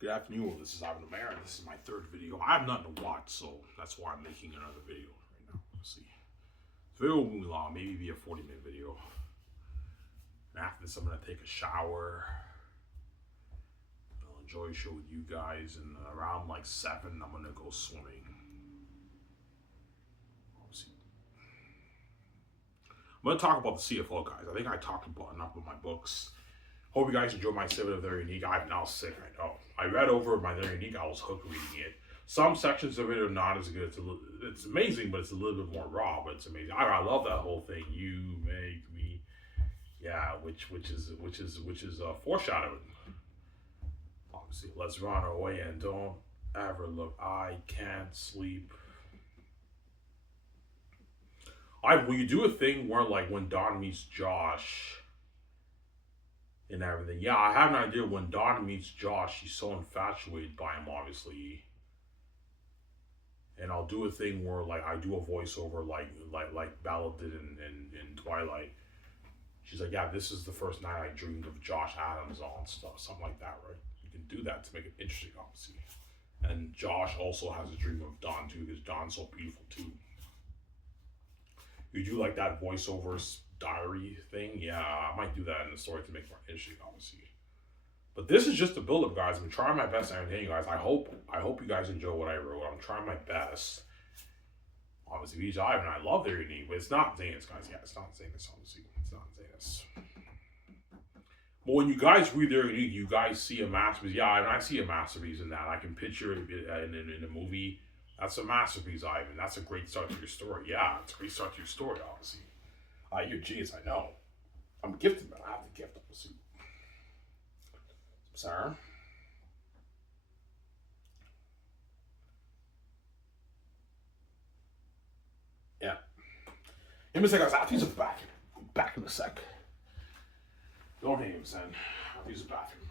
Good afternoon. This is Ivan Mayer. This is my third video. I have nothing to watch, so that's why I'm making another video right now. Let's see. This video won't be long. Maybe be a 40-minute video. And after this, I'm gonna take a shower. I'll enjoy a show with you guys, and around like 7, I'm gonna go swimming. I'm gonna talk about the CFL guys. I think I talked about enough of my books. Hope you guys enjoy my CFL Very Unique. I'm now sick, I know. I read over my Very Unique. I was hooked reading it. Some sections of it are not as good. It's amazing, but it's a little bit more raw. But it's amazing. I love that whole thing. You make me, yeah. Which is foreshadowing. Obviously, let's run away and don't ever look. I can't sleep. Will you do a thing where like when Don meets Josh and everything? Yeah, I have an idea. When Don meets Josh, she's so infatuated by him, obviously. And I'll do a thing where like I do a voiceover like Bella did in Twilight. She's like, yeah, this is the first night I dreamed of Josh Adams on stuff, something like that, right? You can do that to make it interesting, obviously. And Josh also has a dream of Don too, because Don's so beautiful too. You do like that voiceover diary thing, yeah, I might do that in the story to make it more interesting, obviously. But this is just a build-up, guys. I'm trying my best to entertain you guys. I hope you guys enjoy what I wrote. I'm trying my best. Obviously, he's Ivan. I love their unique, but it's not Zanus, guys. Yeah, it's not Zanus, obviously. It's not Zanus. But when you guys read their unique, you guys see a masterpiece. Yeah, I see a masterpiece in that. I can picture it in a movie. That's a masterpiece, Ivan. That's a great start to your story. Yeah, it's a great start to your story, obviously. You're a genius, I know. I'm gifted, man. I have the gift, obviously. Sarah? Yeah. Him and guys, I'll use a back. Back in a sec. Don't hate him, son. I'll use a bathroom.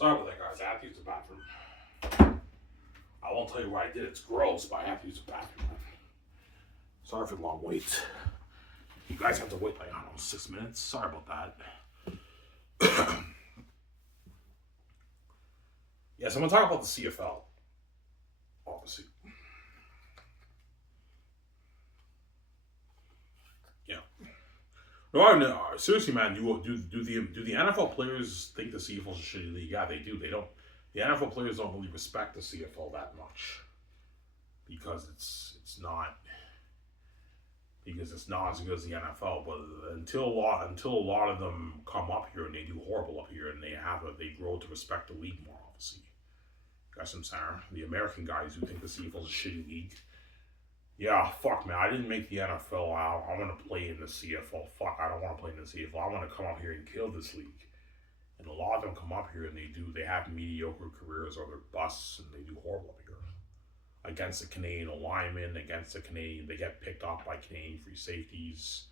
Sorry about that, guys. I have to use the bathroom. I won't tell you why I did it. It's gross, but I have to use the bathroom. Sorry for the long wait. You guys have to wait like, I don't know, 6 minutes. Sorry about that. Yes, I'm going to talk about the CFL, obviously. Yeah. No, I know. Seriously, man, do the NFL players think the CFL is a shitty league? Yeah, they do. They don't. The NFL players don't really respect the CFL that much because it's not as good as the NFL. But until a lot of them come up here and they do horrible up here and they grow to respect the league more. Obviously, that's what I'm saying. The American guys who think the CFL is a shitty league. Yeah, fuck, man. I didn't make the NFL out. I want to play in the CFL. Fuck, I don't want to play in the CFL. I want to come up here and kill this league. And a lot of them come up here and they have mediocre careers or they're busts and they do horrible up here. Against the Canadian linemen, they get picked off by Canadian free safeties.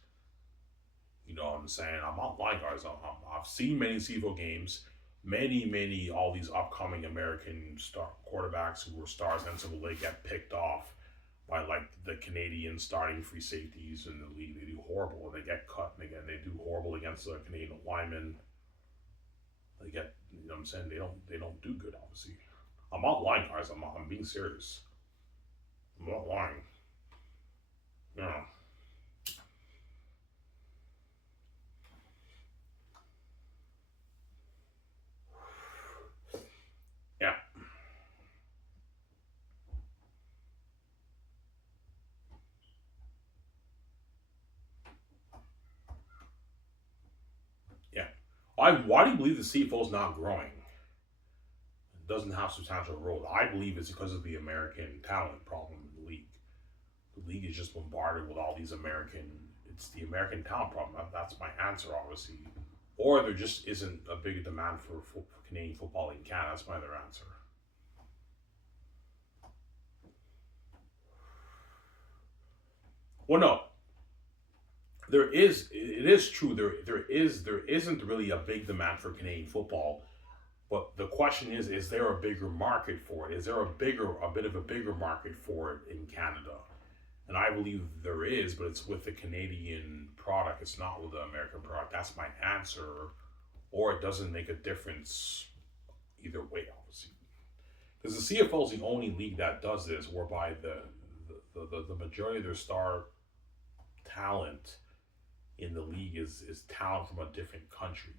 You know what I'm saying? I'm not lying, guys. I've seen many CFL games. Many, all these upcoming American star quarterbacks who were stars in the league get picked off by like the Canadian starting free safeties in the league. They do horrible and they get cut, and again they do horrible against the Canadian linemen. They get, you know what I'm saying, they don't do good, obviously. I'm not lying, guys. I'm being serious. I'm not lying. Yeah. Yeah. Yeah. Why do you believe the CFL is not growing? It doesn't have substantial growth. I believe it's because of the American talent problem in the league. The league is just bombarded with all these it's the American talent problem. That's my answer, obviously. Or there just isn't a big demand for Canadian football in Canada. That's my other answer. Well, no. It is true. There isn't really a big demand for Canadian football. But the question is there a bigger market for it? Is there a bit of a bigger market for it in Canada? And I believe there is, but it's with the Canadian product. It's not with the American product. That's my answer. Or it doesn't make a difference either way, obviously. Because the CFL is the only league that does this, whereby the majority of their star talent in the league is talent from a different country.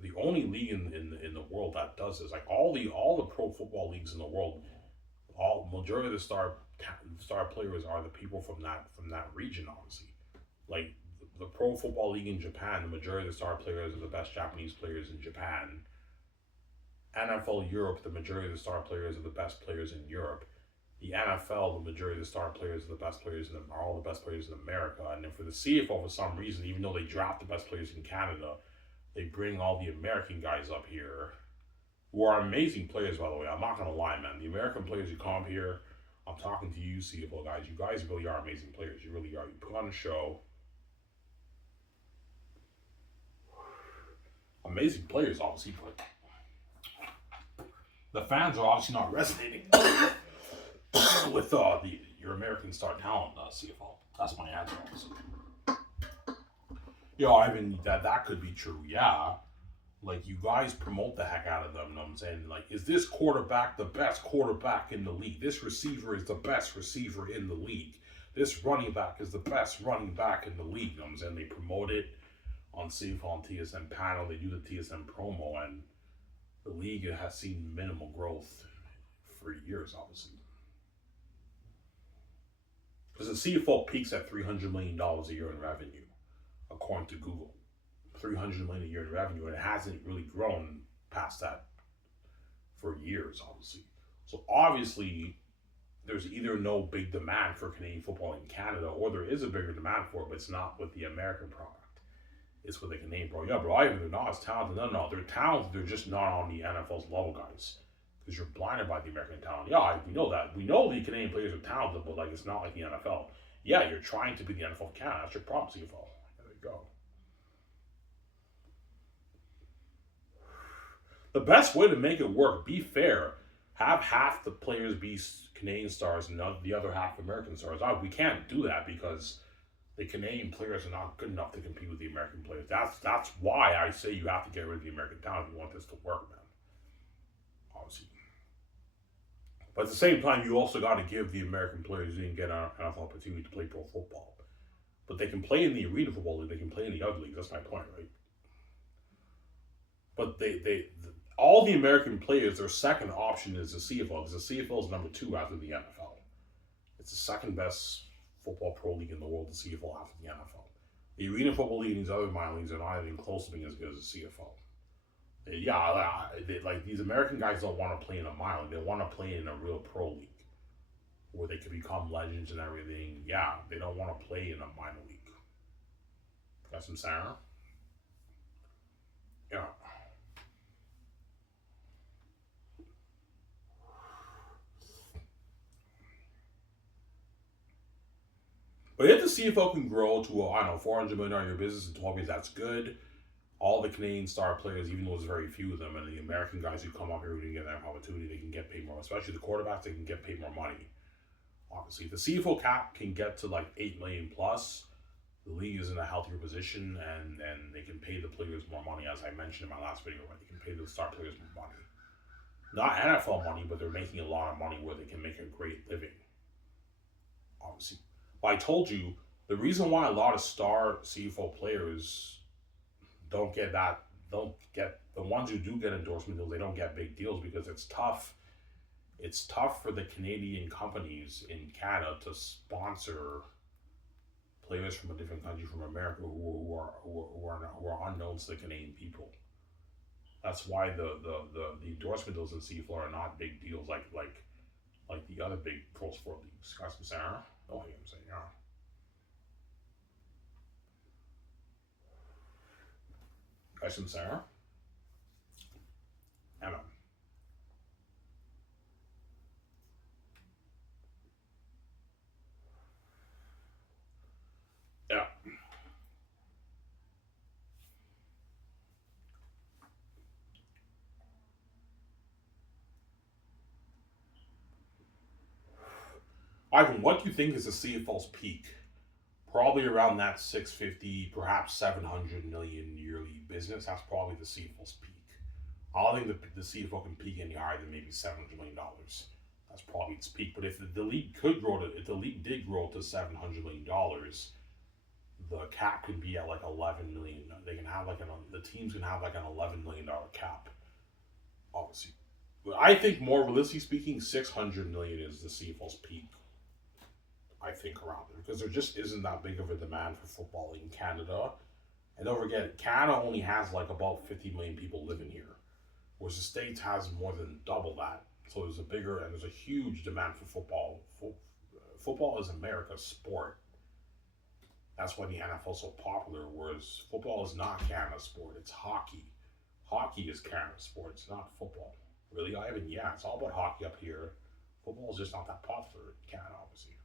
The only league in the world that does this, like all the pro football leagues in the world, majority of the star players are the people from that region, obviously. Like the Pro Football League in Japan, the majority of the star players are the best Japanese players in Japan. NFL Europe, the majority of the star players are the best players in Europe. The NFL, the majority of the star players are the best players are all the best players in America. And then for the CFL, for some reason, even though they draft the best players in Canada, they bring all the American guys up here, who are amazing players, by the way. I'm not gonna lie, man. The American players who come up here, I'm talking to you, CFL guys. You guys really are amazing players. You really are. You put on a show. Amazing players, obviously, but the fans are obviously not resonating with your American star talent, CFL. That's my answer, obviously. I mean, that could be true, yeah. Like, you guys promote the heck out of them, you know what I'm saying? Like, is this quarterback the best quarterback in the league? This receiver is the best receiver in the league. This running back is the best running back in the league, you know what I'm saying? They promote it on CFL and TSN panel. They do the TSN promo, and the league has seen minimal growth for years, obviously. Because the CFL peaks at $300 million a year in revenue, according to Google. $300 million a year in revenue, and it hasn't really grown past that for years, obviously. So obviously, there's either no big demand for Canadian football in Canada, or there is a bigger demand for it, but it's not with the American product. It's with the Canadian product. Yeah, bro, they're not as talented. No, they're talented. They're just not on the NFL's level, guys. Because you're blinded by the American talent. Yeah, we know that. We know the Canadian players are talented, but it's not like the NFL. Yeah, you're trying to be the NFL of Canada. That's your problem, CFL. There you go. The best way to make it work, be fair. Have half the players be Canadian stars and the other half American stars. We can't do that because the Canadian players are not good enough to compete with the American players. That's why I say you have to get rid of the American talent if you want this to work, man. Obviously. But at the same time, you also got to give the American players who didn't get an opportunity to play pro football. But they can play in the arena football league. They can play in the other leagues. That's my point, right? But all the American players, their second option is the CFL because the CFL is number 2 after the NFL. It's the second best football pro league in the world, the CFL, after the NFL. The arena football league and these other minor leagues are not even close to being as good as the CFL. Yeah, like these American guys don't want to play in a minor league. They want to play in a real pro league where they could become legends and everything. Yeah, they don't want to play in a minor league. Got some Sarah? Yeah. But if the CFL can grow to I don't know, $400 million year business in 12 years, that's good. All the Canadian star players, even though there's very few of them, and the American guys who come up here who didn't get that opportunity, they can get paid more. Especially the quarterbacks, they can get paid more money. Obviously, if the CFL cap can get to like 8 million plus, the league is in a healthier position, and they can pay the players more money, as I mentioned in my last video, where they can pay the star players more money. Not NFL money, but they're making a lot of money where they can make a great living. Obviously. But I told you, the reason why a lot of star CFL players don't get the ones who do get endorsement deals, they don't get big deals because it's tough. It's tough for the Canadian companies in Canada to sponsor players from a different country, from America, who are unknown to the Canadian people. That's why the endorsement deals in CFL are not big deals like the other big pro sport leagues. Got some Sarah? Oh, I'm saying, yeah. Got some Sarah? Emma. Yeah. Ivan, what do you think is the CFL's peak? Probably around that 650, perhaps 700 million yearly business. That's probably the CFL's peak. I don't think the CFL can peak any higher than maybe $700 million. That's probably its peak. But if the league if the league did grow to $700 million, the cap could be at like 11 million. They can have the teams can have like an $11 million cap. Obviously, but I think more realistically speaking, 600 million is the CFL's peak. I think around there because there just isn't that big of a demand for football in Canada. And don't forget, Canada only has like about 50 million people living here, whereas the States has more than double that. So there's a huge demand for football. Football is America's sport. That's why the NFL is so popular, whereas football is not Canada's sport. It's hockey. Hockey is Canada's sport. It's not football. Really, Ivan? Yeah, it's all about hockey up here. Football is just not that popular in Canada, obviously.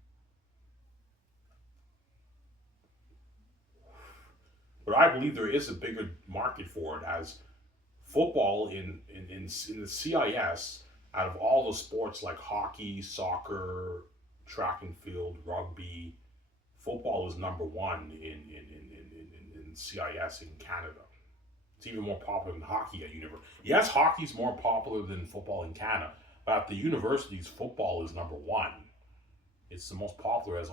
But I believe there is a bigger market for it as football in the CIS, out of all the sports like hockey, soccer, track and field, rugby, football is number one in CIS in Canada. It's even more popular than hockey at university. Yes, hockey's more popular than football in Canada, but at the universities, football is number one. It's the most popular as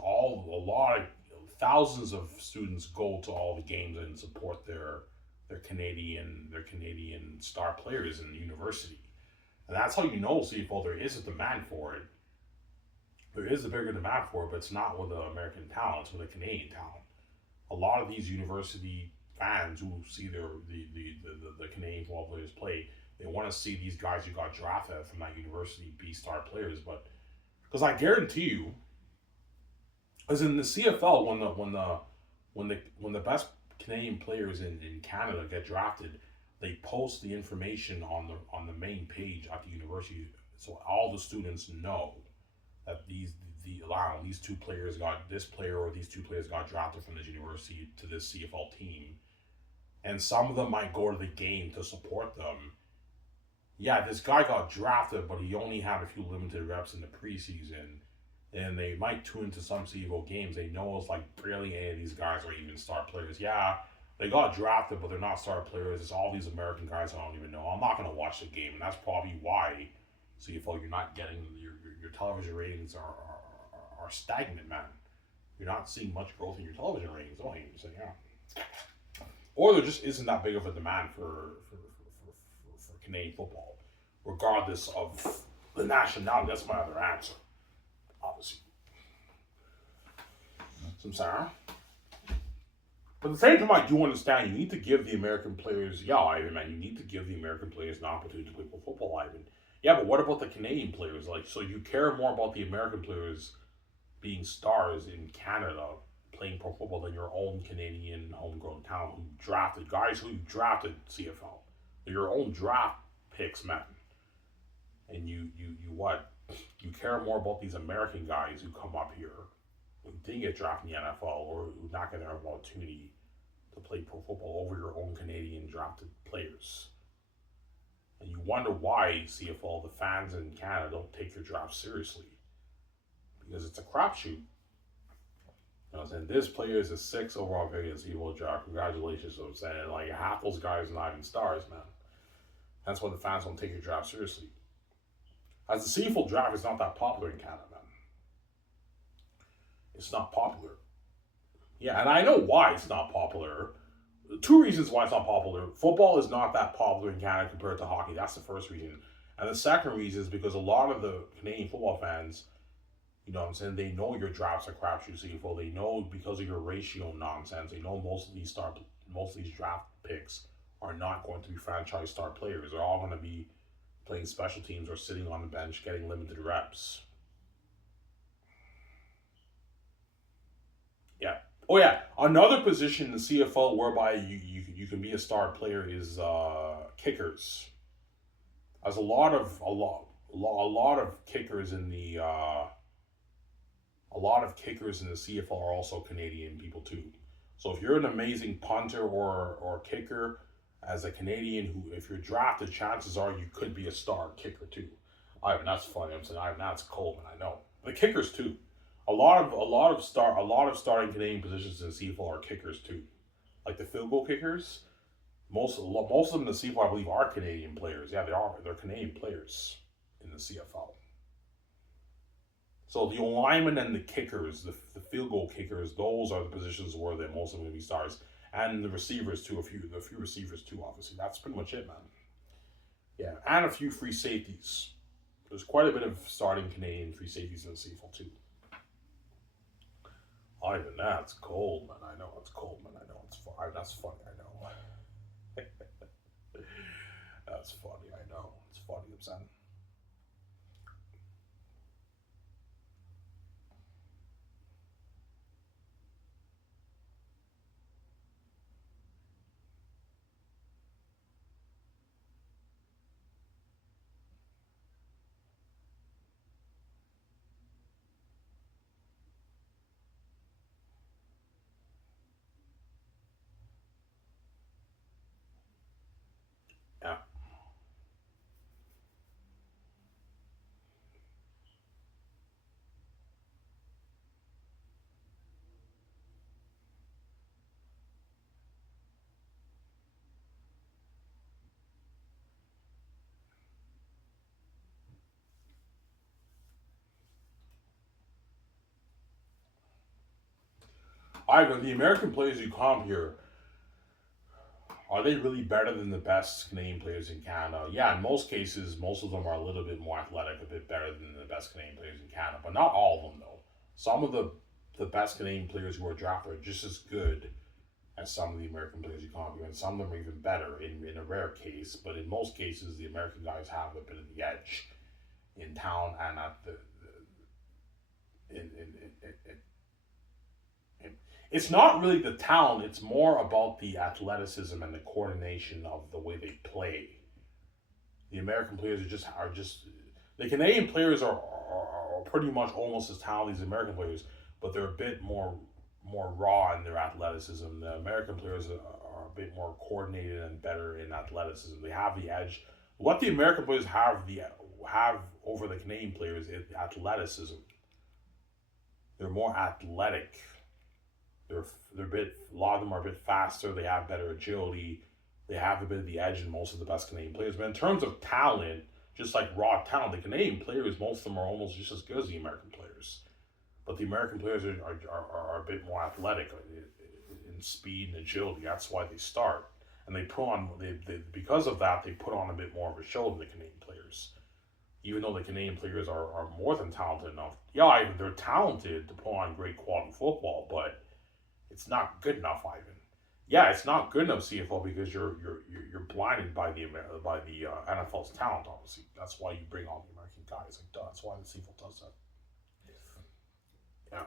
thousands of students go to all the games and support their Canadian star players in the university. And that's how you know CFL, there is a demand for it. There is a bigger demand for it, but it's not with the American talent, it's with the Canadian talent. A lot of these university fans who see the Canadian football players play, they want to see these guys who got drafted from that university be star players. But because I guarantee you, because in the CFL, when the best Canadian players in Canada get drafted, they post the information on the main page at the university, so all the students know that these two players got this player or these two players got drafted from this university to this CFL team, and some of them might go to the game to support them. yeah, this guy got drafted, but he only had a few limited reps in the preseason. And they might tune into some CFL games. They know it's like barely any of these guys are even star players. Yeah, they got drafted, but they're not star players. It's all these American guys I don't even know. I'm not gonna watch the game, and that's probably why CFL you're not getting your television ratings are stagnant, man. You're not seeing much growth in your television ratings. Oh, you say yeah, or there just isn't that big of a demand for Canadian football, regardless of the nationality. That's my other answer, obviously. Some Sarah. But at the same time, I do understand you need to give the American players, yeah, Ivan, man, you need to give the American players an opportunity to play pro football, Ivan. Yeah, but what about the Canadian players? Like, so you care more about the American players being stars in Canada playing pro football than your own Canadian homegrown talent who drafted guys who drafted CFL. They're your own draft picks, man. And you what? You care more about these American guys who come up here who didn't get drafted in the NFL or who not get an opportunity to play pro football over your own Canadian drafted players. And you wonder why CFL, the fans in Canada, don't take your draft seriously. Because it's a crapshoot. You know what I'm saying? This player is a 6 overall pick in the CFL draft. Congratulations. So I'm saying, like, half those guys are not even stars, man. That's why the fans don't take your draft seriously. As the CFL draft is not that popular in Canada, man. It's not popular. Yeah, and I know why it's not popular. Two reasons why it's not popular. Football is not that popular in Canada compared to hockey. That's the first reason. And the second reason is because a lot of the Canadian football fans, you know what I'm saying, they know your drafts are crapshoot CFL. They know because of your ratio nonsense. They know most of these draft picks are not going to be franchise star players. They're all going to be playing special teams or sitting on the bench getting limited reps. Yeah. Oh yeah. Another position in the CFL whereby you can be a star player is kickers. As a lot of kickers in the a lot of kickers in the CFL are also Canadian people too. So if you're an amazing punter or kicker as a Canadian who, if you're drafted, chances are you could be a star kicker too. Ivan, that's funny. I'm saying, Ivan, that's Coleman. I know the kickers too. A lot of starting Canadian positions in the CFL are kickers too, like the field goal kickers. Most of them in the CFL, I believe, are Canadian players. Yeah, they are. They're Canadian players in the CFL. So the linemen and the kickers, the field goal kickers, those are the positions where they most of them going to be stars, and the receivers too. A few receivers too. Obviously, that's pretty much it, man. Yeah, and a few free safeties. There's quite a bit of starting Canadian free safeties in the CFL too. Ivan, that's cold, man. I know it's cold, man. I know it's fun. That's funny. I know. That's funny. I know. It's funny. I'm saying. Yeah. Ivan, the American players you come here, are they really better than the best Canadian players in Canada? Yeah, in most cases, most of them are a little bit more athletic, a bit better than the best Canadian players in Canada, but not all of them though. Some of the best Canadian players who are drafted are just as good as some of the American players you come here, and some of them are even better in a rare case. But in most cases, the American guys have a bit of the edge in town and at the in it's not really the talent, it's more about the athleticism and the coordination of the way they play. The American players are just the Canadian players are pretty much almost as talented as the American players, but they're a bit more raw in their athleticism. The American players are a bit more coordinated and better in athleticism. They have the edge, What the American players have over the Canadian players is athleticism. They're more athletic. They're a bit. A lot of them are a bit faster. They have better agility. They have a bit of the edge in most of the best Canadian players. But in terms of talent, just like raw talent, the Canadian players, most of them are almost just as good as the American players. But the American players are a bit more athletic in speed and agility. That's why they start. And they put on, because of that, they put on a bit more of a show than the Canadian players. Even though the Canadian players are more than talented enough. Yeah, they're talented to put on great quality football, but it's not good enough, Ivan. Yeah, it's not good enough CFL because you're blinded by the NFL's talent. Obviously, that's why you bring on the American guys. Like that's why the CFL does that. Yeah.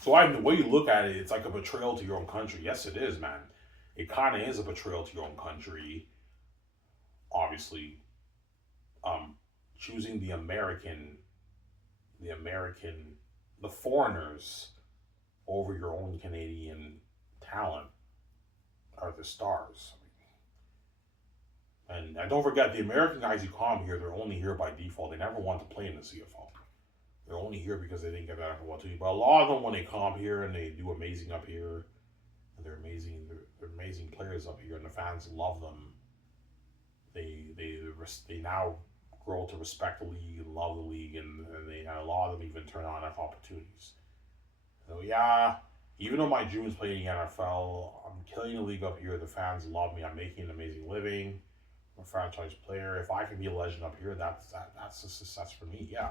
So the way you look at it, it's like a betrayal to your own country. Yes, it is, man. It kind of is a betrayal to your own country. Obviously, um, choosing the American, the foreigners over your own Canadian talent are the stars. And don't forget, the American guys who come here, they're only here by default. They never want to play in the CFL. They're only here because they didn't get that opportunity. But a lot of them, when they come here and they do amazing up here, and they're amazing players up here, and the fans love them. They now grow to respect the league and love the league, and a lot of them even turn on enough opportunities. So yeah, even though my dream is playing in the NFL, I'm killing the league up here. The fans love me. I'm making an amazing living. I'm a franchise player. If I can be a legend up here, that's a success for me. Yeah,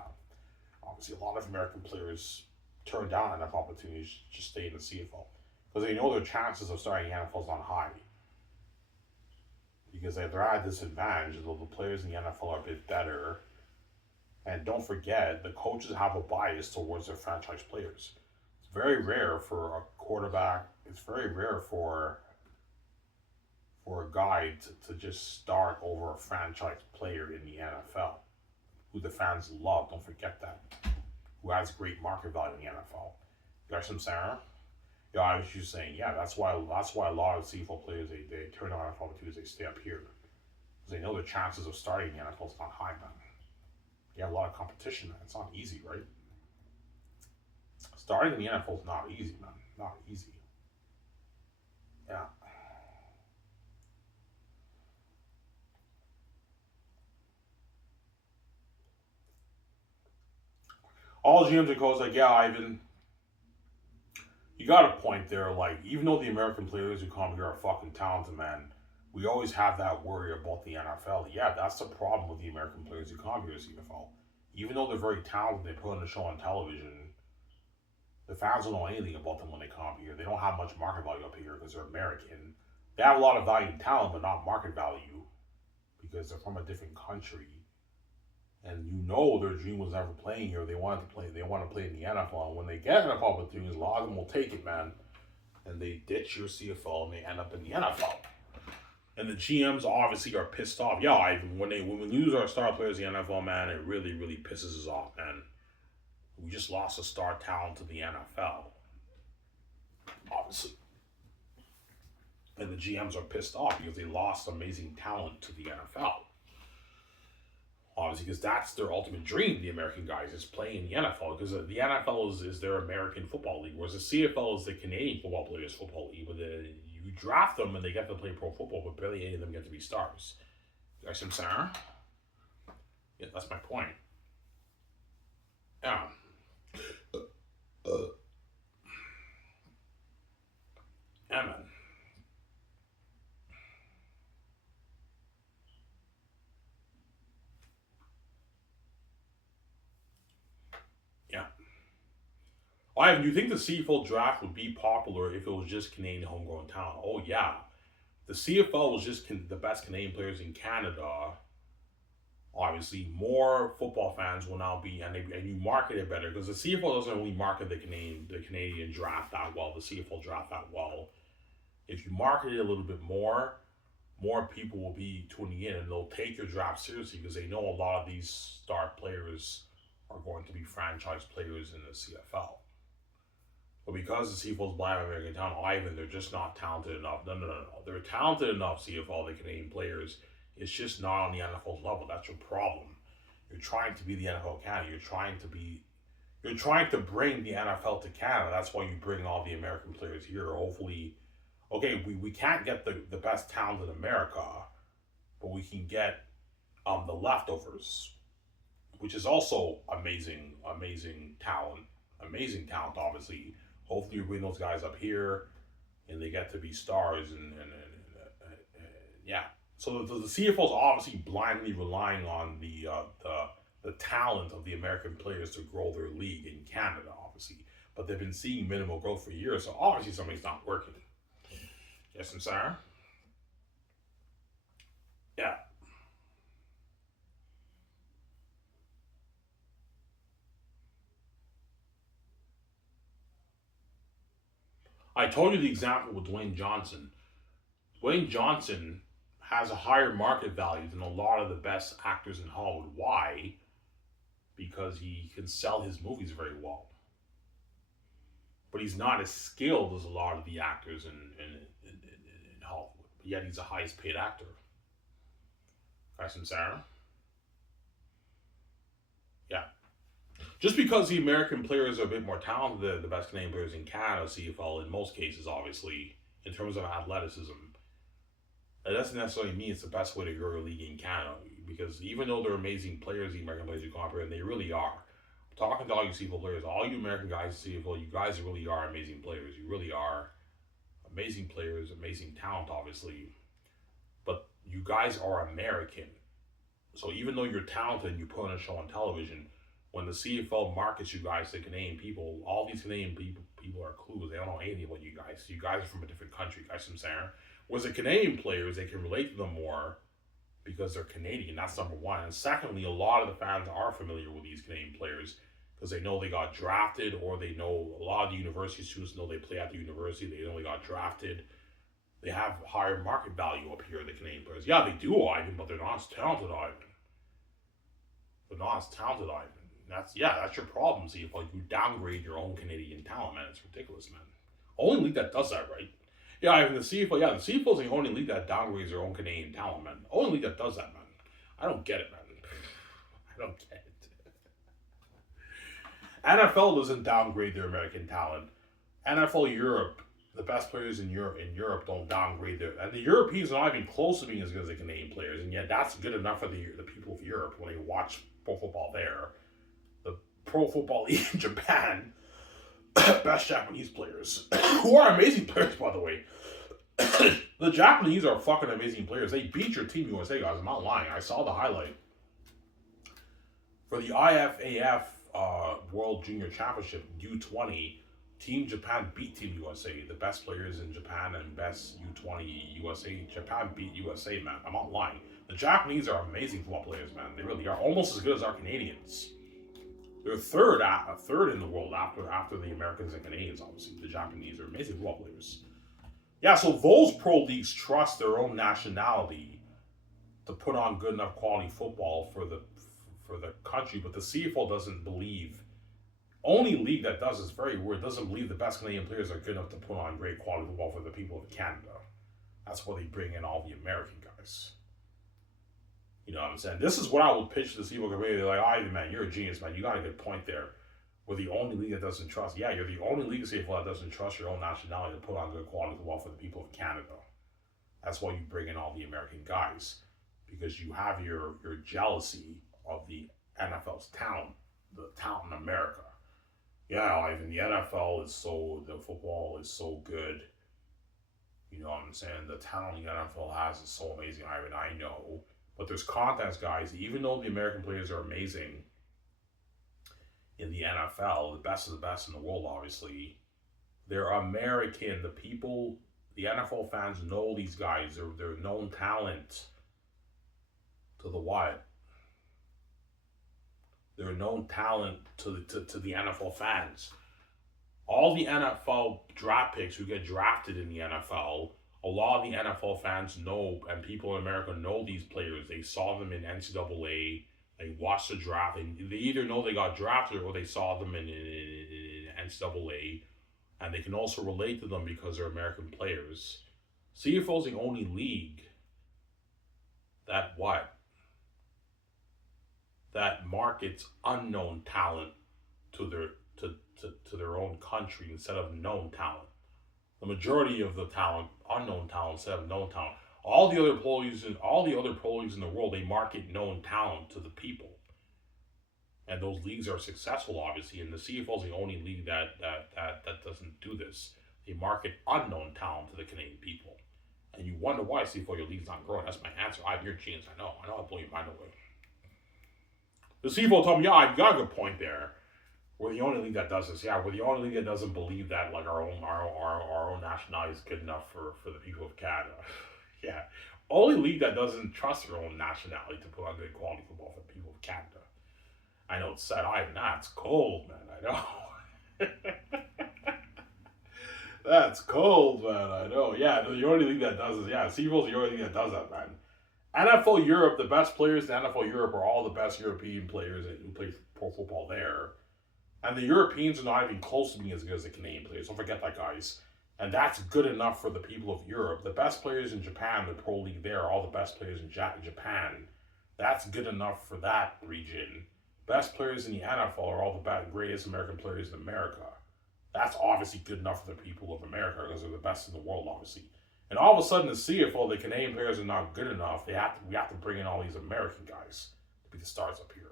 obviously a lot of American players turn down enough opportunities to just stay in the CFL because they know their chances of starting the NFL is not high. Because they're at a disadvantage, though the players in the NFL are a bit better. And don't forget, the coaches have a bias towards their franchise players. It's very rare for a quarterback. It's very rare for a guy to just start over a franchise player in the NFL, who the fans love. Don't forget that. Who has great market value in the NFL. You got some Sarah? Yeah, I was just saying, yeah, that's why a lot of CFL players they turn on NFL opportunities, they stay up here. Because they know the chances of starting the NFL is not high, man. You have a lot of competition, man. It's not easy, right? Starting in the NFL is not easy, man. Not easy. Yeah. All GMs and coaches like, yeah, Ivan, you got a point there. Like, even though the American players who come here are fucking talented, man, we always have that worry about the NFL. Yeah, that's the problem with the American players who come here to CFL. Even though they're very talented, they put on a show on television. The fans don't know anything about them when they come here. They don't have much market value up here because they're American. They have a lot of value in talent, but not market value because they're from a different country. And you know their dream was never playing here. They wanted to play. They want to play in the NFL. And when they get enough opportunities, a lot of them will take it, man. And they ditch your CFL and they end up in the NFL. And the GMs obviously are pissed off. Yeah, when we lose our star players in the NFL, man, it really really pisses us off, man. We just lost a star talent to the NFL, obviously. And the GMs are pissed off because they lost amazing talent to the NFL. Obviously, because that's their ultimate dream, the American guys, is playing in the NFL. Because the NFL is their American football league, whereas the CFL is the Canadian football players' football league. But you draft them and they get to play pro football, but barely any of them get to be stars. You guys see what I'm saying? Yeah, that's my point. Yeah. Yeah, man. Yeah. Ivan, do you think the CFL draft would be popular if it was just Canadian homegrown talent? Oh, yeah. The CFL was just the best Canadian players in Canada. Obviously, more football fans will now be, and you market it better because the CFL doesn't really market the Canadian draft that well, the CFL draft that well. If you market it a little bit more more people will be tuning in and they'll take your draft seriously because they know a lot of these star players are going to be franchise players in the CFL. But because the CFL's blind American talent, Ivan, they're just not talented enough. No. They're talented enough, CFL, they can name players. It's just not on the NFL's level. That's your problem. You're trying to be the NFL Canada. You're trying to bring the NFL to Canada. That's why you bring all the American players here. Hopefully, okay, we can't get the best talent in America, but we can get the leftovers, which is also amazing talent, obviously. Hopefully you bring those guys up here and they get to be stars yeah. So the CFL is obviously blindly relying on the talent of the American players to grow their league in Canada, obviously. But they've been seeing minimal growth for years, so obviously something's not working. Yes, I'm sorry. Yeah. I told you the example with Dwayne Johnson. Dwayne Johnson has a higher market value than a lot of the best actors in Hollywood. Why? Because he can sell his movies very well. But he's not as skilled as a lot of the actors in Hollywood. But yet he's the highest paid actor. Guys from Sarah? Yeah. Just because the American players are a bit more talented than the best Canadian players in Canada, CFL, in most cases, obviously, in terms of athleticism, that doesn't necessarily mean it's the best way to grow a league in Canada. Because even though they're amazing players, the American players you compare, and they really are. Talking to all you CFL players, all you American guys in CFL, you guys really are amazing players. You really are amazing players, amazing talent, obviously. But you guys are American. So even though you're talented and you put on a show on television, when the CFL markets you guys to Canadian people, all these Canadian people are clueless. They don't know anything about you guys. You guys are from a different country, guys from Sarah. Whereas the Canadian players, they can relate to them more because they're Canadian. That's number one. And secondly, a lot of the fans are familiar with these Canadian players because they know they got drafted, or they know a lot of the university students know they play at the university. They know they got drafted. They have higher market value up here, the Canadian players. Yeah, they do, Ivan, but they're not as talented, Ivan. They're not as talented, Ivan. That's your problem. See, if you downgrade your own Canadian talent, man, it's ridiculous, man. Only league that does that, right? Yeah, I mean the CFL. Yeah, the CFL is the only league that downgrades their own Canadian talent, man. Only league that does that, man. I don't get it, man. I don't get it. NFL doesn't downgrade their American talent. NFL Europe, the best players in Europe don't downgrade their, and the Europeans are not even close to being as good as the Canadian players, and yet that's good enough for the people of Europe when they watch pro football there. The Pro Football League in Japan, best Japanese players, who are amazing players, by the way. The Japanese are fucking amazing players. They beat your Team USA, guys. I'm not lying. I saw the highlight. For the IFAF World Junior Championship U20, Team Japan beat Team USA. The best players in Japan and best U20 USA. Japan beat USA, man. I'm not lying. The Japanese are amazing football players, man. They really are. Almost as good as our Canadians. They're third in the world after the Americans and Canadians, obviously. The Japanese are amazing football players. Yeah, so those pro leagues trust their own nationality to put on good enough quality football for the country, but the CFL doesn't believe. Only league that does is very weird. Doesn't believe the best Canadian players are good enough to put on great quality football for the people of Canada. That's why they bring in all the American guys. You know what I'm saying? This is what I would pitch to the CFL community. They're like, Ivan, man, you're a genius, man. You got a good point there. We're the only league that doesn't trust. Yeah, you're the only league of CFL that doesn't trust your own nationality to put on good quality football for the people of Canada. That's why you bring in all the American guys, because you have your jealousy of the NFL's talent, the talent in America. Yeah, Ivan, the football is so good. You know what I'm saying? The talent the NFL has is so amazing, Ivan. I know. But there's context, guys. Even though the American players are amazing in the NFL, the best of the best in the world, obviously, they're American. The NFL fans know these guys. They're known talent to the what? They're known talent to the NFL fans. All the NFL draft picks who get drafted in the NFL A lot of the NFL fans know, and people in America know these players. They saw them in NCAA. They watched the draft. They either know they got drafted or they saw them in NCAA, and they can also relate to them because they're American players. CFL is the only league that what? That markets unknown talent to their own country instead of known talent. The majority of the talent, unknown talent instead of known talent. All the other pro leagues in the world, they market known talent to the people. And those leagues are successful, obviously, and the CFL is the only league that doesn't do this. They market unknown talent to the Canadian people. And you wonder why CFL your league's not growing. That's my answer. I have your genius. I know I'll blow your mind away. The CFL told me, yeah, you got a good point there. We're the only league that does this. Yeah, we're the only league that doesn't believe that like our own nationality is good enough for the people of Canada. Yeah. Only league that doesn't trust their own nationality to put on good quality football for the people of Canada. I know it's sad. That's cold, man. I know. That's cold, man. I know. Yeah, the only league that does this. Yeah, CFL's the only league that does that, man. NFL Europe, the best players in NFL Europe are all the best European players who play pro football there. And the Europeans are not even close to being as good as the Canadian players. Don't forget that, guys. And that's good enough for the people of Europe. The best players in Japan, the pro league there, are all the best players in Japan. That's good enough for that region. Best players in the NFL are all the greatest American players in America. That's obviously good enough for the people of America because they're the best in the world, obviously. And all of a sudden, the CFL, the Canadian players are not good enough. We have to bring in all these American guys to be the stars up here.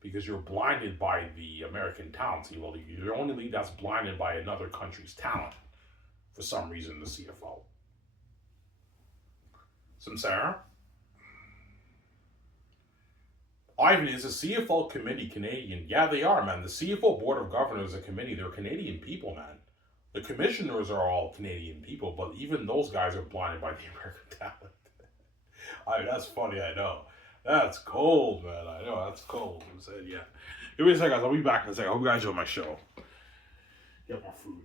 Because you're blinded by the American talent. Well, you're the only league that's blinded by another country's talent for some reason, the CFL. Sincere? Ivan, is the CFL committee Canadian? Yeah, they are, man. The CFL Board of Governors is a committee. They're Canadian people, man. The commissioners are all Canadian people, but even those guys are blinded by the American talent. I mean, that's funny, I know. That's cold, man. I know, that's cold. I'm saying, yeah. Give me a second, guys. I'll be back in a second. I hope you guys enjoy my show. Get more food.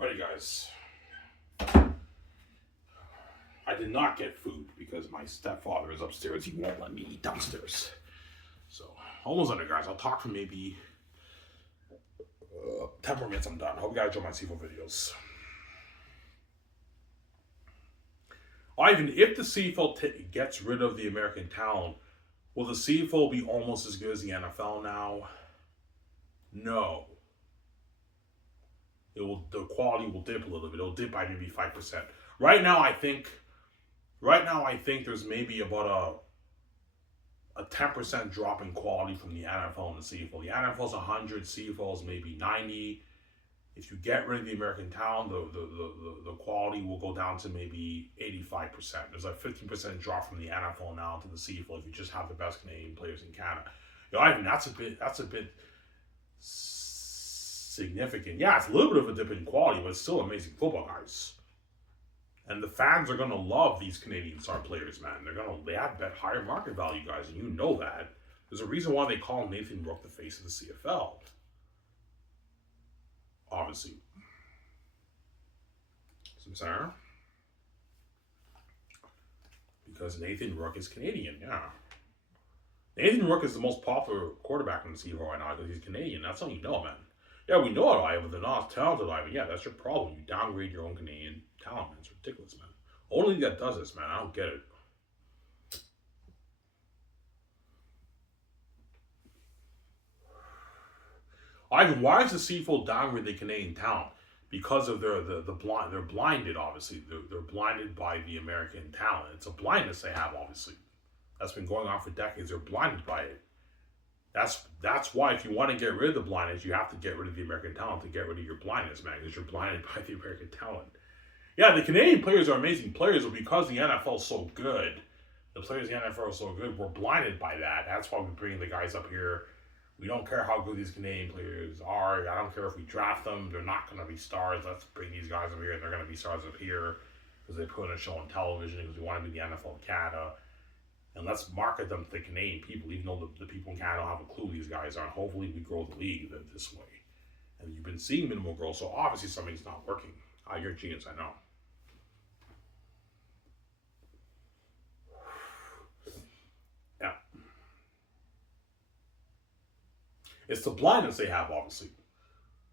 Alrighty, guys. I did not get food because my stepfather is upstairs. He won't let me eat downstairs. So, almost under, guys. I'll talk for maybe 10 more minutes. I'm done. Hope you guys enjoy my CFL videos. Ivan, if the CFL gets rid of the American talent, will the CFL be almost as good as the NFL now? No. The quality will dip a little bit. It'll dip by maybe 5%. Right now, I think there's maybe about a 10% drop in quality from the NFL and the CFL. The NFL's 100, CFL's maybe 90. If you get rid of the American talent, the quality will go down to maybe 85%. There's a 15% drop from the NFL now to the CFL if you just have the best Canadian players in Canada. Ivan, that's a bit significant. Yeah, it's a little bit of a dip in quality, but it's still amazing football, guys. And the fans are gonna love these Canadian star players, man. They have that higher market value, guys, and you know that. There's a reason why they call Nathan Rook the face of the CFL. Obviously, some Sarah, because Nathan Rook is Canadian. Yeah, Nathan Rook is the most popular quarterback in the CFL right now because he's Canadian. That's how you know, man. Yeah, we know it, Ivan. They're not talented, Ivan. Yeah, that's your problem. You downgrade your own Canadian talent, man. It's ridiculous, man. Only league that does this, man. I don't get it. Ivan, why is the CFL downgrade the Canadian talent? Because of the blind. They're blinded, obviously. They're blinded by the American talent. It's a blindness they have, obviously. That's been going on for decades. They're blinded by it. That's why if you want to get rid of the blindness, you have to get rid of the American talent to get rid of your blindness, man, because you're blinded by the American talent. Yeah, the Canadian players are amazing players, but because the NFL is so good, the players in the NFL are so good, we're blinded by that. That's why we bring the guys up here. We don't care how good these Canadian players are. I don't care if we draft them. They're not going to be stars. Let's bring these guys up here, and they're going to be stars up here because they put in a show on television because we want to be the NFL of Canada. And let's market them to the Canadian people, even though the people in Canada don't have a clue these guys are. And hopefully we grow the league this way. And you've been seeing minimal growth, so obviously something's not working. You're a genius, I know. Yeah. It's the blindness they have, obviously.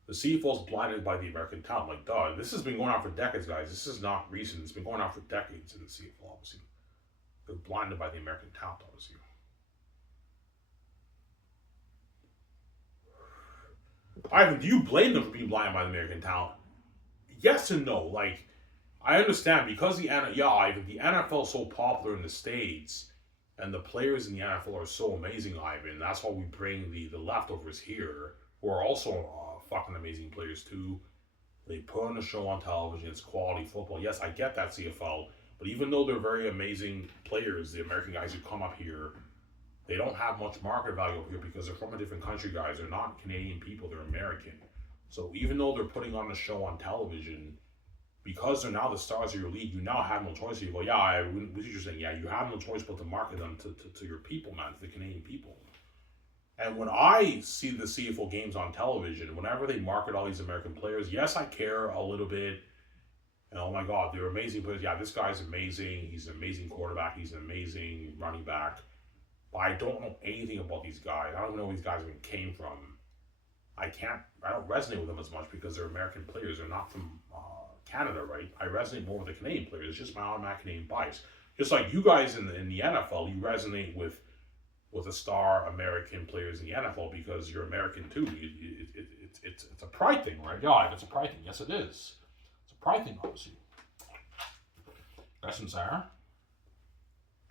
The CFL's blinded by the American talent. Like, duh, this has been going on for decades, guys. This is not recent. It's been going on for decades in the CFL, obviously. They're blinded by the American talent, obviously. Ivan, do you blame them for being blinded by the American talent? Yes and no. Like, I understand because the NFL is so popular in the States, and the players in the NFL are so amazing, Ivan. That's why we bring the leftovers here, who are also fucking amazing players too. They put on a show on television. It's quality football. Yes, I get that, CFL. But even though they're very amazing players, the American guys who come up here, they don't have much market value over here because they're from a different country, guys. They're not Canadian people, they're American. So even though they're putting on a show on television, because they're now the stars of your league, you now have no choice. You go, yeah, what you're saying, yeah, you have no choice but to market them to your people, man, to the Canadian people. And when I see the CFL games on television, whenever they market all these American players, yes, I care a little bit. And oh my God, they're amazing players. Yeah, this guy's amazing. He's an amazing quarterback. He's an amazing running back. But I don't know anything about these guys. I don't know where these guys even came from. I don't resonate with them as much because they're American players. They're not from Canada, right? I resonate more with the Canadian players. It's just my automatic Canadian bias. Just like you guys in the NFL, you resonate with the star American players in the NFL because you're American too. It's a pride thing, right? Yeah, it's a pride thing. Yes, it is. It's a pride thing, obviously. That's Sarah.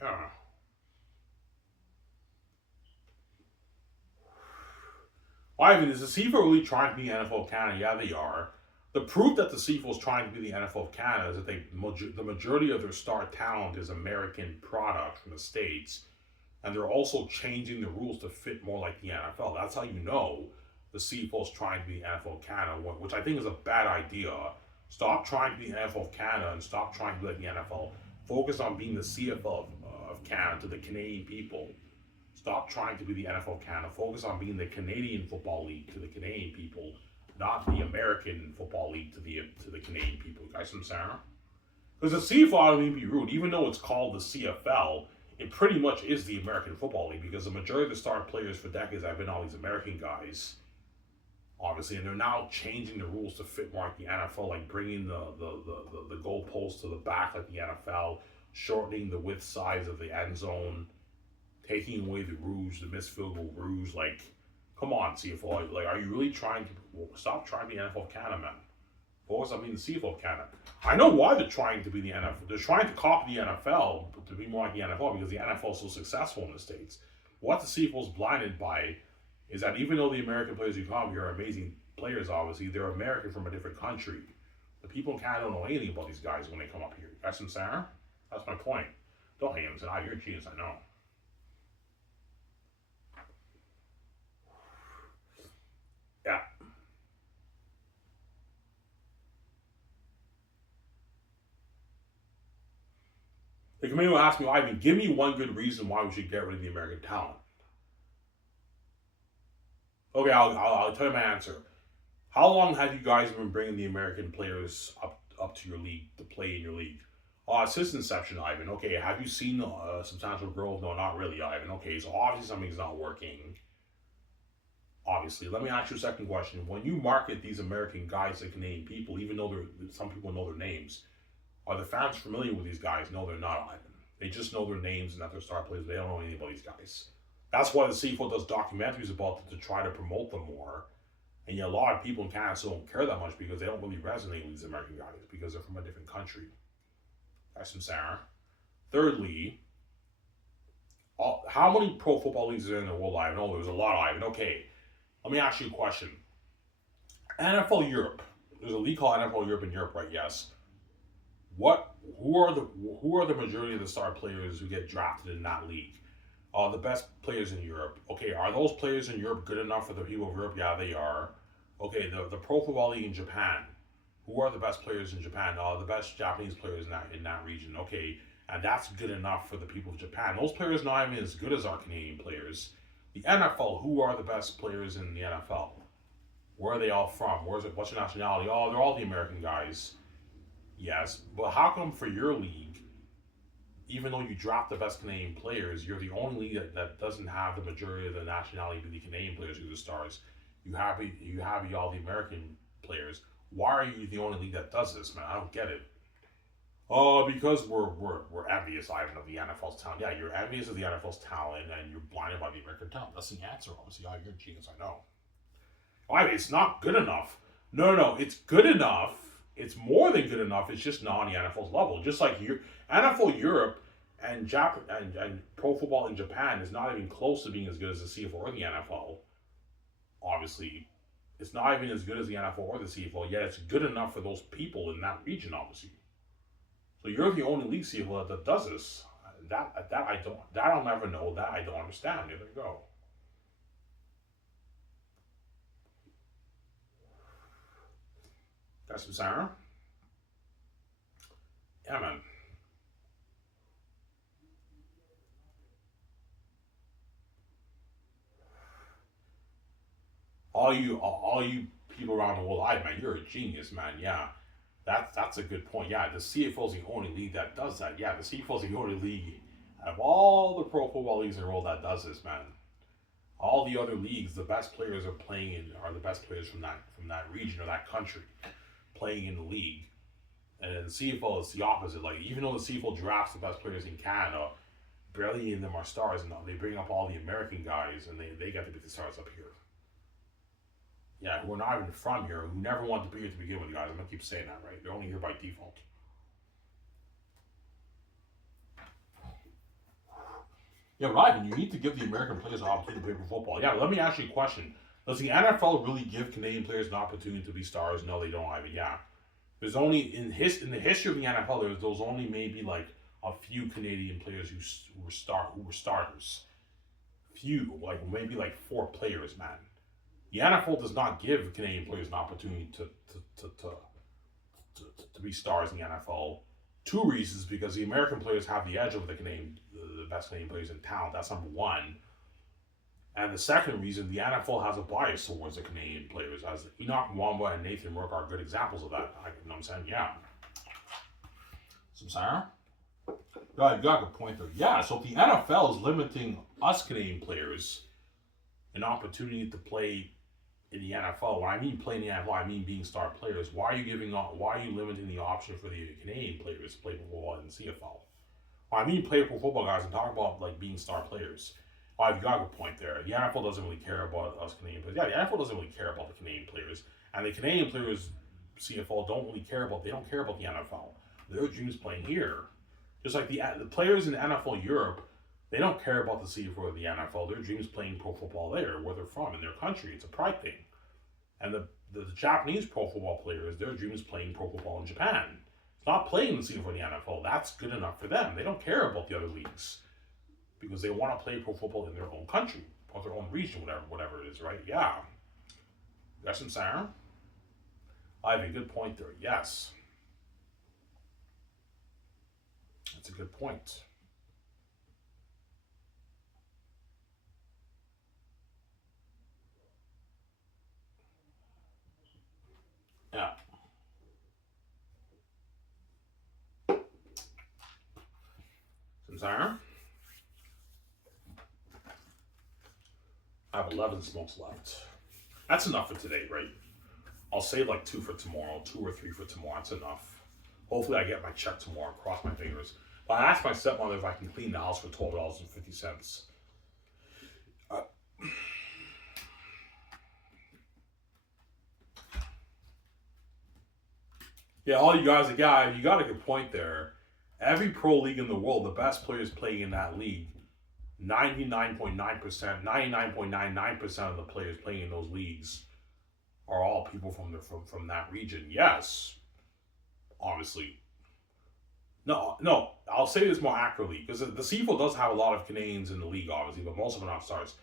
Yeah. Ivan, is the CFL really trying to be the NFL of Canada? Yeah, they are. The proof that the CFL is trying to be the NFL of Canada is that the majority of their star talent is American product from the States. And they're also changing the rules to fit more like the NFL. That's how you know the CFL is trying to be the NFL of Canada, which I think is a bad idea. Stop trying to be the NFL of Canada and stop trying to be like the NFL. Focus on being the CFL of Canada to the Canadian people. Stop trying to be the NFL of Canada. Focus on being the Canadian Football League to the Canadian people, not the American Football League to the Canadian people. You guys understand? Because the CFL, I don't mean to be rude, even though it's called the CFL, it pretty much is the American Football League because the majority of the star players for decades have been all these American guys, obviously, and they're now changing the rules to fit more like the NFL, like bringing the goalposts to the back like the NFL, shortening the width size of the end zone, taking away the rouge, the missed field goal rouge. Like, come on, CFL. Like, are you really trying to stop trying to be the NFL of Canada, man? Focus on being the CFL of Canada. I know why they're trying to be the NFL. They're trying to copy the NFL to be more like the NFL because the NFL is so successful in the States. What the CFL is blinded by is that even though the American players who come here are amazing players, obviously, they're American from a different country. The people in Canada don't know anything about these guys when they come up here. That's sincere? That's my point. Don't hate him. Say, you're a genius, I know. Yeah. The committee will ask me, Ivan, give me one good reason why we should get rid of the American talent. Okay, I'll tell you my answer. How long have you guys been bringing the American players up to your league to play in your league? Since inception, Ivan. Okay, have you seen substantial growth? No, not really, Ivan. Okay, so obviously something's not working. Obviously, let me ask you a second question. When you market these American guys to Canadian people, even though some people know their names, are the fans familiar with these guys? No, they're not, Ivan. They just know their names and that they're star players. They don't know anything about these guys. That's why the CFL does documentaries about them to try to promote them more. And yet, a lot of people in Canada still don't care that much because they don't really resonate with these American guys because they're from a different country. That's some Sarah. Thirdly, how many pro football leagues are there in the world, Ivan? Oh, there's a lot, Ivan. Okay, let me ask you a question. NFL Europe. There's a league called NFL Europe in Europe, right? Yes. What? Who are the majority of the star players who get drafted in that league? The best players in Europe. Okay, are those players in Europe good enough for the people of Europe? Yeah, they are. Okay, the Pro Football League in Japan. Who are the best players in Japan? The best Japanese players in that region. Okay, and that's good enough for the people of Japan. Those players not even as good as our Canadian players. The NFL. Who are the best players in the NFL? Where are they all from? What's your nationality? Oh, they're all the American guys. Yes, but how come for your league, even though you draft the best Canadian players, you're the only league that doesn't have the majority of the nationality of the Canadian players who are the stars. You have all the American players. Why are you the only league that does this, man? I don't get it. Oh, because we're envious, Ivan, of the NFL's talent. Yeah, you're envious of the NFL's talent, and you're blinded by the American talent. That's the answer, obviously. Oh, you're a genius, I know. I mean, it's not good enough. No. It's good enough. It's more than good enough. It's just not on the NFL's level. Just like NFL Europe and and pro football in Japan is not even close to being as good as the CFL or the NFL. Obviously, it's not even as good as the NFL or the CFL. Yet it's good enough for those people in that region. Obviously, so you're the only league CFL that does this. That I don't. That I'll never know. That I don't understand. There you go. Got some Sarah? Yeah, man. All you people around the world, man, you're a genius, man. Yeah, that's a good point. Yeah, the CFL is the only league that does that. Yeah, the CFL is the only league out of all the pro football leagues in the world that does this, man. All the other leagues, the best players are the best players from that region or that country playing in the league. And then the CFL is the opposite. Like even though the CFL drafts the best players in Canada, barely any of them are stars, and they bring up all the American guys, and they get to be the stars up here. Yeah, who are not even from here, who never want to be here to begin with, guys. I'm gonna keep saying that, right? They're only here by default. Yeah, right. And you need to give the American players an opportunity to play for football. Yeah, let me ask you a question. Does the NFL really give Canadian players an opportunity to be stars? No, they don't, Ivan. Yeah, there's only in the history of the NFL, there's only maybe like a few Canadian players who were starters. Few, like maybe like four players, man. The NFL does not give Canadian players an opportunity to be stars in the NFL. Two reasons: because the American players have the edge over the best Canadian players in talent. That's number one. And the second reason, the NFL has a bias towards the Canadian players, as Enoch Mwamba and Nathan Rourke are good examples of that. You know what I'm saying? Yeah. Some Sarah? You got a good point there. Yeah, so if the NFL is limiting us Canadian players an opportunity to play in the NFL, when I mean playing in the NFL, I mean being star players. Why are you limiting the option for the Canadian players to play football in the CFL? When I mean play for football, guys, I'm talking about like being star players. I've got a good point there. The NFL doesn't really care about us Canadian players. Yeah, the NFL doesn't really care about the Canadian players, and the Canadian players, CFL, don't really care about. They don't care about the NFL. Their dreams playing here, just like the players in the NFL Europe, they don't care about the CFL or the NFL. Their dreams playing pro football there, where they're from, in their country. It's a pride thing. And the Japanese pro football players, their dream is playing pro football in Japan. It's not playing the CFL or the NFL. That's good enough for them. They don't care about the other leagues because they want to play pro football in their own country or their own region, whatever it is, right? Yeah. Got some Sarah? I have a good point there. Yes. That's a good point. Yeah. Sincere? I have 11 smokes left. That's enough for today, right? I'll save like 2 for tomorrow, 2 or 3 for tomorrow. That's enough. Hopefully, I get my check tomorrow. Cross my fingers. But I asked my stepmother if I can clean the house for $12.50. Yeah, all you guys, you got a good point there. Every pro league in the world, the best players playing in that league, 99.9%, 99.99% of the players playing in those leagues are all people from that region. Yes, obviously. No, I'll say this more accurately because the CFL does have a lot of Canadians in the league, obviously, but most of them are not stars.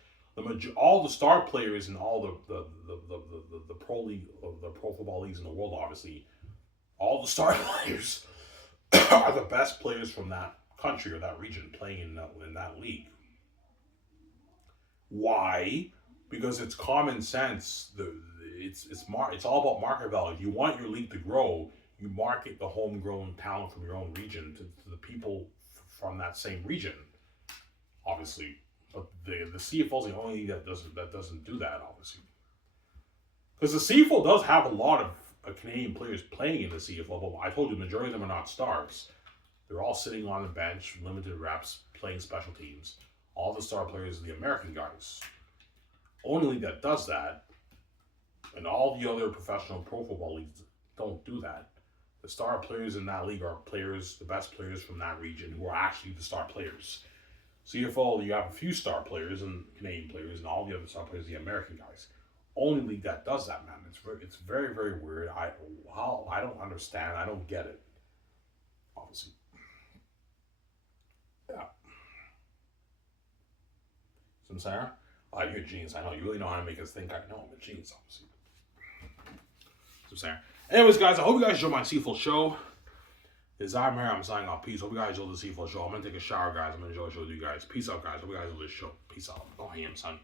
All the star players in all the pro league, the pro football leagues in the world, obviously, all the star players are the best players from that country or that region playing in that league. Why? Because it's common sense. It's all about market value. If you want your league to grow, you market the homegrown talent from your own region to the people from that same region. Obviously, but the CFL is the only league that doesn't do that. Obviously, because the CFL does have a lot of Canadian players playing in the CFL, but I told you the majority of them are not stars. They're all sitting on the bench, limited reps, playing special teams. All the star players are the American guys. Only league that does that, and all the other professional pro football leagues don't do that. The star players in that league are the best players from that region who are actually the star players. CFL, you have a few star players and Canadian players, and all the other star players are the American guys. Only league that does that, man. It's very, very weird. I don't understand. I don't get it. Obviously. Yeah. So, Sarah, you're a genius. I know. You really know how to make us think. I know. I'm a genius, obviously. So, Sarah. Anyways, guys, I hope you guys enjoyed my CFL show. As I'm here, I'm signing off. Peace. Hope you guys enjoyed the CFL show. I'm going to take a shower, guys. I'm going to enjoy the show with you guys. Peace out, guys. Hope you guys enjoyed this show. Peace out. Oh, I am, son.